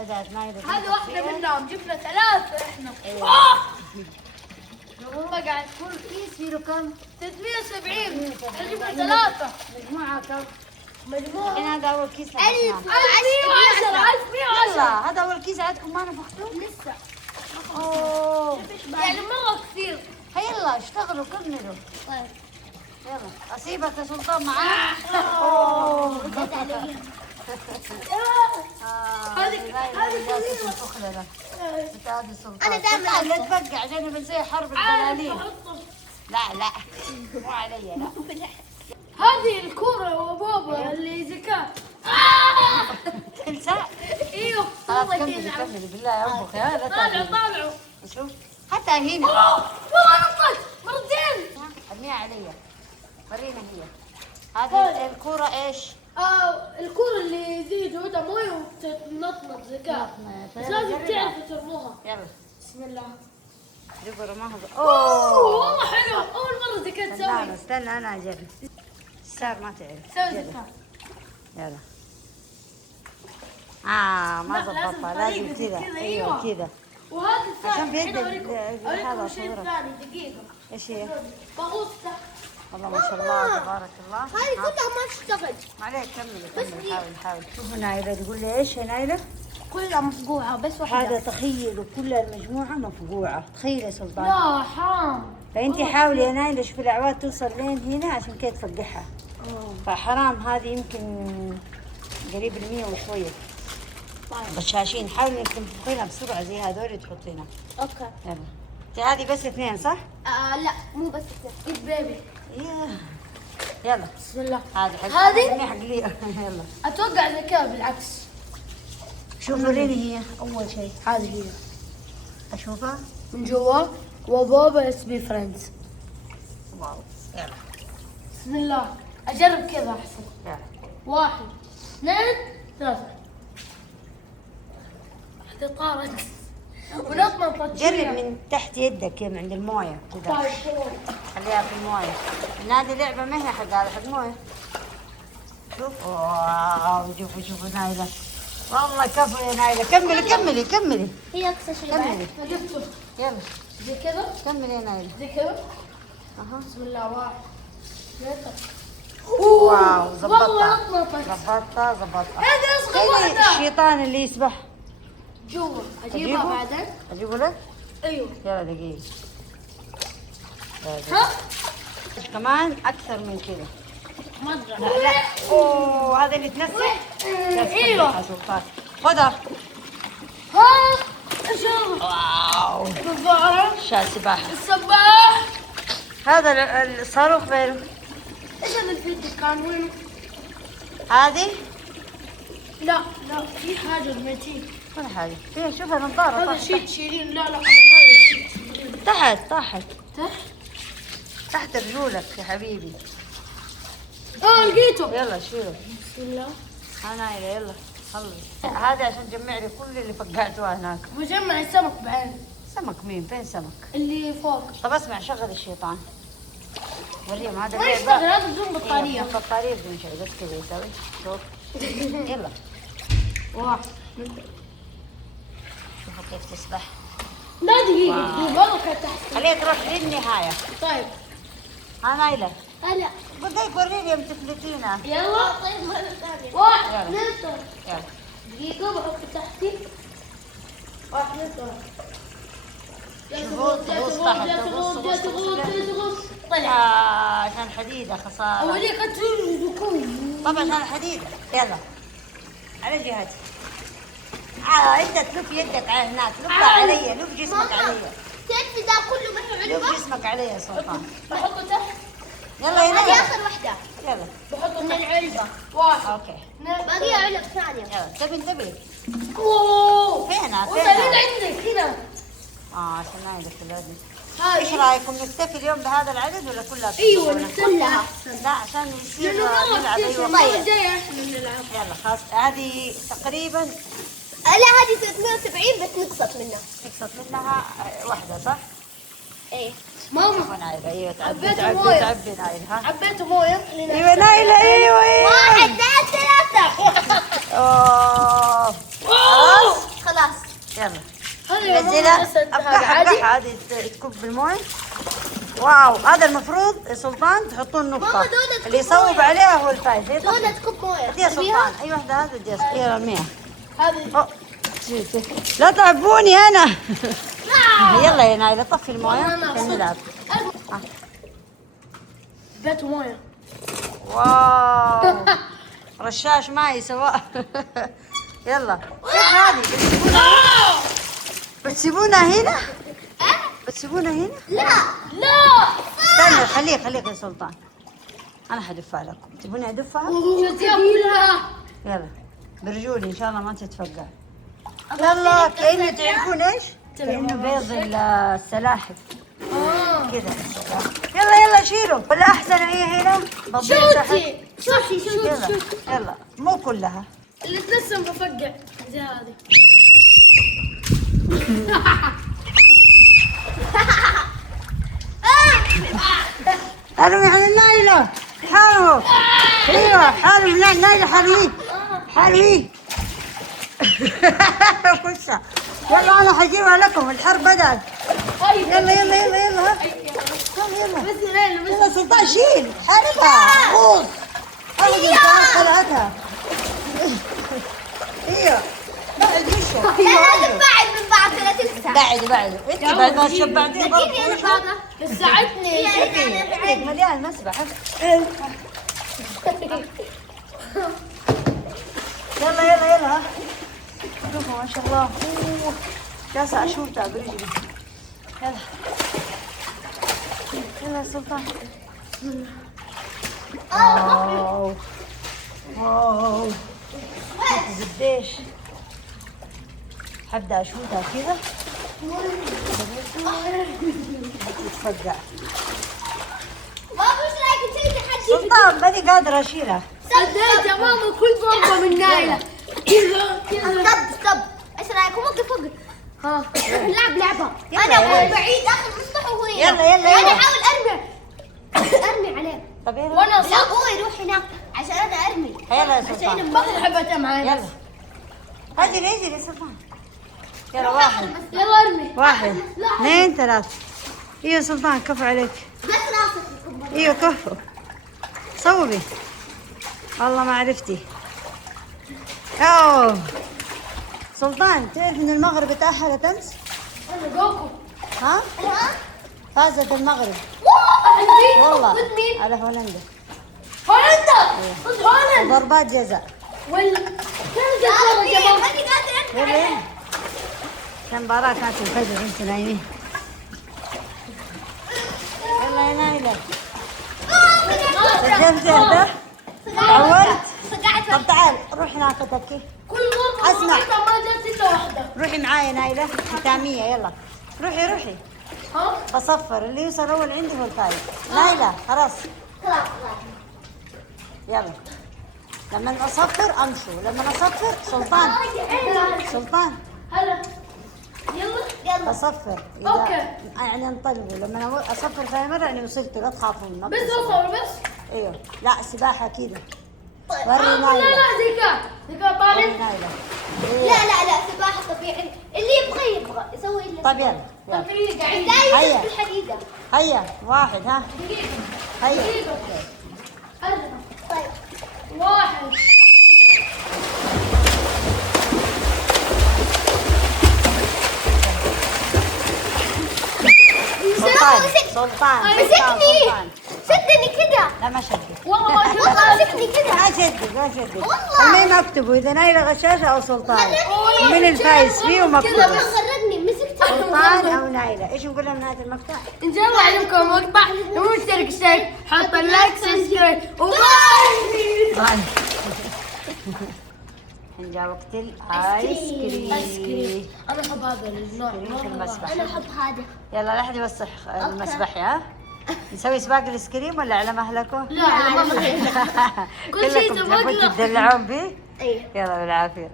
بدأت نايلة. هذه واحدة منهم، جبنا ثلاثة احنا. هم قاعد كل كيس فيه كم؟ 370. جبنا ثلاثة. مجموعة كم؟ مجموعة الحين هذا أول كيس. 1110. 1110. هذا أول كيس عندكم ما نفختوه؟ لسه. أوه. يعني مرة كثير. يلا اشتغلوا كملوا. طيب. يلا أسيبك يا سلطان معاك. أوه. هذه كبيرة. هذه سلطان. أنا دائما لا تفقع عشان بنسوي حرب البلالين. لا مو علي لا. هذه الكورة وبابا اللي زكاة. تنسى؟ ايوه خلاص كملي بالله يا أبوك لا طالعوا. شوف حتى هنا. والله نطت مرتين. ارميها علي. ورينا هي. هذه الكورة ايش؟ الكورة اللي زي جودة مويه وتنطنط زكاة. بس لازم تعرفوا ترموها. يلا بسم الله. جيبوا رماها. اوه والله حلو، أول مرة زكاة تسوي. استنى أنا أجرب. صار ما تعرف. سوي زكاة. يلا. ما ضبطها لازم كذا. ايوه كذا. وهذا الثاني عشان بيد أوريكم الشيء الثاني دقيقة. ايش هي؟ باغوت. والله ما شاء الله تبارك الله. هذه كلها ما تشتغل. ما عليك كملي حاول. شوفوا نايلة تقول لي ايش يا نايلة؟ كلها مفقوعة بس واحدة. هذا تخيلوا كل المجموعة مفقوعة. تخيلي يا سلطان. لا حرام. فانت حاولي يا نايلة شوفي الاعواد توصل لين هنا عشان كده تفقعها. فحرام هذه يمكن قريب ال100 وشوية. غشاشين. حاولي انك تنفخينها بسرعة زي هذول تحطينها. اوكي. يلا. هذه بس 2 صح؟ لا مو بس 2. جيب بيبي. يلا بسم الله. هذه حق لي. يلا اتوقع ذكاء بالعكس. شوف وريني هي اول شيء. هذه هي اشوفها من جوا وبابا اس بي فريندز. واو. يلا بسم الله. اجرب كذا احسن. يلا 1 2 3. واحدة طارت ونطنطت. جرب من تحت يدك من عند المويه كذا. طيب خليها في المويه. هذه لعبه ما هي حق مويه. شوف واو. شوفوا نايله. والله كفو يا نايله. كملي. هي اقصى شيء. كملي. جبته. يلا زي كذا. كملي يا نايله. زي كذا. بسم الله. 1 2 3. واو والله نطنطت. ظبطتها. هذه اصغر واحدة. الشيطان اللي يسبح جوا. اجيبها بعدين. اجيبه لك؟ ايوه. يلا دقيقة. ها؟ كمان أكثر من كذا. ما ادري. لا. أوه هذا اللي تنسي؟ ايوه. سلطان خذها. ها؟ ايش هذا؟ واو. نظارة. شال سباحة. السباح. هذا الصاروخ غيره. ايش هذا الفيديو كان وين؟ هذه؟ لا في حاجة رميتيه. ولا حاجة. فيها شوفها نظارة. هذا شيء تشيلين. لا هذا شيء. طاحت. تحت رجولك يا حبيبي. لقيته. يلا شيله. بسم الله. أنا يلا خلص. هذا عشان تجمع لي كل اللي فقعته هناك. بجمع السمك بعين. سمك مين؟ فين سمك؟ اللي فوق. طب اسمع شغل الشيطان. وريهم هذا ما يشتغل هذا بدون بطارية. بدون بطارية بدون شيء. بس كذا يسوي. شوف. يلا. 1 شوفوا كيف تسبح. لا دقيقة والله كانت تحت. خليها تروح للنهاية. طيب. ها نايلة. هلا. بدك وريني يوم تفلتينا. يلا. طيب مرة ثانية. 1 2 3. يلا. دقيقة بحط تحتي. 1 2 3. شوفوا تغوص تحت. تغوص. طلع. عشان حديدة خسارة. أوليك تنزكوي. طبعا عشان حديدة. يلا. على جهتي. انت تلف يدك على هناك. لفها علي. لف جسمك علي. تعرفي ذا كله ما هي علبة. لف جسمك علي يا سلطان. بحطه تحت. يلا يا نايلة. هذه آخر واحدة. يلا. بحطه من العلبة. 1 اوكي. باقي علب ثانية. يلا انتبهي. اوه. فينها؟ وصلين عندك هنا. عشان نايلة العدد. هاي. ايش رايكم نكتفي اليوم بهذا العدد ولا كلها؟ ايوه نكتبها. لا عشان يصير لأنه مرة نلعب. كثير. ايوه المرة الجاية احنا نلعب. يلا خلاص. هذه تقريبا لا هذه 370 بس نقصت منها. نقصت منها واحدة صح؟ ايه. ماما. شوفوا نايلة. ايوه تعبي عبيته موية. نايلة. ها عبيته مويه. ايوه نايلة. ايوه 1 2 3. اوه خلاص. كذا جسد هذا افقعها عادي. افقعها هذه تكب بالمويه. واو هذا المفروض يا سلطان تحطون نقطة، ماما دولة اللي تكب يصوب موية. عليها هو الفايز. دولة تكب مويه. يا سلطان اي واحدة هذا ودي اي رميها. هذه أوه. لا تعبوني انا. يلا يا نايلة طفي المويه عشان نلعب. بيت مويه. واو رشاش معي سواء. يلا كيف هذه بتسيبونها هنا؟ بتسيبونها هنا؟ لا لا استنى خليك يا سلطان، انا حدفها لكم. تبوني ادفها؟ كلها. يلا برجولي ان شاء الله ما تتفقع. يلا كأنه تعرفون ايش؟ كأنه بيض السلاحف كذا. يلا شيلوا ولا احسن هي هنا بتضيع تحت. شوتي يلا يلا مو كلها. اللي تلسم بفقع زي هذه. حلوي على نايلة. حلو ايوه حلو نايلة حلوي. خشة. يلا انا حجيبها لكم الحرب بدأت. يلا يلا سلطان شيل حربها غوص. سلطان خلعتها. ايوه بعد وشه. لازم بعد من بعض 30 ساعة. بعد انت بعد ما تشبعتين اديني انا بعضها. بس ساعدني. عندك مليان مسبح. يلا شوفوا ما شاء الله. جالسة اشوفها برجلي. يلا يا سلطان. واو قديش حبدا اشوفها كذا تتفقع. بابا ايش رايك تسوي تحدي؟ سلطان ماني قادرة اشيلها. صدقت يا ماما كل ضربة من نايلة. ستوب ايش رايك؟ وقف ها نلعب لعبة. يلا انا يا اكون ولد. بعيد اخذ مصطفى وهو يلا انا احاول ارمي عليه. طب يلا وانا لا هو يروح هناك عشان انا ارمي. يلا يا سلطان. باخذ حبتها معي. يلا اجري يا سلطان. يلا واحد يلا ارمي. 1 2 3. ايوه سلطان كفو عليك. بس راسك. ايوه كفو صوبي. والله ما عرفتي. اوه سلطان تعرف ان المغرب تأهلت امس؟ انا جوكو. ها؟ فازت المغرب والله ضد مين؟ على هولندا هولندا. ضد هولندا. ضربات جزاء. كم جدول يا ماما؟ ماني قادر يلا يلا كم مباراة كانت الفجر انتوا نايمين. يلا يا نايلة سجلت هذا عورت. طب تعال روحي هناك تبكي. كل ضربة أسمع. ما جت الا واحدة. روحي معايا نايلة ختامية. يلا روحي ها؟ بصفر اللي يوصل اول عندي هو الفايز. نايلة خلاص خلاص يلا لما اصفر امشوا. لما اصفر سلطان هلا يلا بصفر أوكي. يعني انطلقوا. لما اصفر ثاني مرة يعني وصلت لا تخافون. ما بس بتصفر. اوصل بس. ايوه لا سباحة كذا. وري لا نايلة ذكاء طالب. وري نايلة. لا سباحة طبيعي. اللي يبغى يسوي اللي طيب يلا دقيقة دايس هيا. بالحديدة. هيا 1 ها هيا. طيب 1 سلطان مسكني شدني كده. لا ما شدك. والله ما والله مسكني كده. ما شدك. والله. المهم اكتبوا اذا نايلة غشاشة او سلطان من الفايز فيه ومكتوب غرقني مسكت. سلطان او نايلة. ايش نقول لهم نهاية المقطع؟ ان شاء الله عجبكم المقطع اشترك حط اللايك سبسكرايب وباي. باي. الحين جاء وقت الايس كريم. انا احب هذا النوع في المسبح. انا احب هذا. يلا لا احد يوسخ المسبح ها. نسوي سباق الايس كريم ولا على مهلكم؟ لا على مهلك. كل شيء كلكم سباق تحبون لا. تدلعون به؟ ايه يلا بالعافية.